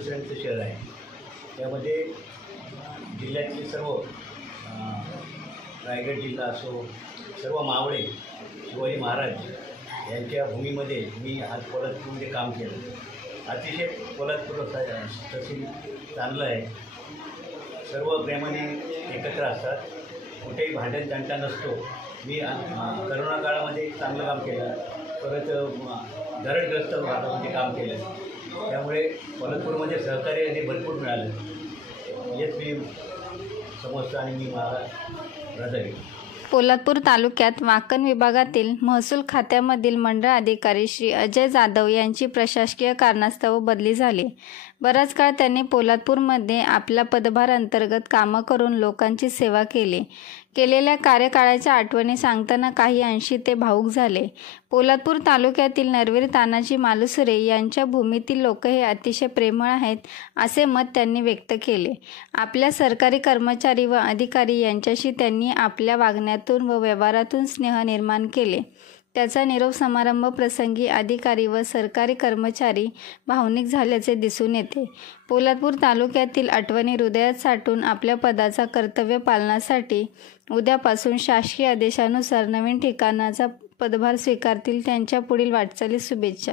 मालुसऱ्यांचं शहर आहे. त्यामध्ये जिल्ह्यातले सर्व रायगड जिल्हा असो, सर्व मावळे शिवाजी महाराज यांच्या भूमीमध्ये मी आज पोलादपूरमध्ये काम केलं. अतिशय पोलादपूर तहसील चांगलं आहे. सर्व प्रेमाने एकत्र असतात, कुठेही भांडण तंटा नसतो. मी करोना काळामध्ये चांगलं काम केलं, परत दरडग्रस्त भागामध्ये काम केलं. त्यामुळे पोलादपूरमध्ये सहकार्य हे भरपूर मिळालं. हेच मी समजतो आणि मी मला रजा घेतो. पोलादपूर तालुक्यात वाकण विभागातील महसूल खात्यामधील मंडळ अधिकारी श्री अजय जाधव यांची प्रशासकीय कारणास्तव बदली झाली. बराच काळ त्यांनी पोलादपूरमध्ये आपल्या पदभार अंतर्गत कामं करून लोकांची सेवा केली. केलेल्या कार्यकाळाच्या आठवणी सांगताना काही अंशी ते भावूक झाले. पोलादपूर तालुक्यातील नरवीर तानाजी मालुसरे यांच्या भूमीतील लोक हे अतिशय प्रेमळ आहेत, असे मत त्यांनी व्यक्त केले. आपल्या सरकारी कर्मचारी व अधिकारी यांच्याशी त्यांनी आपल्या वागण्यातून व व्यवहारातून स्नेह निर्माण केले. त्याचा निरोप समारंभ प्रसंगी अधिकारी व सरकारी कर्मचारी भावनिक झाल्याचे दिसून येते. पोलादपूर तालुक्यातील आठवणी हृदयात साठवून आपल्या पदाचा कर्तव्य पालनासाठी उद्यापासून शासकीय आदेशानुसार नवीन ठिकाणाचा पदभार स्वीकारतील. त्यांच्या पुढील वाटचालीस शुभेच्छा.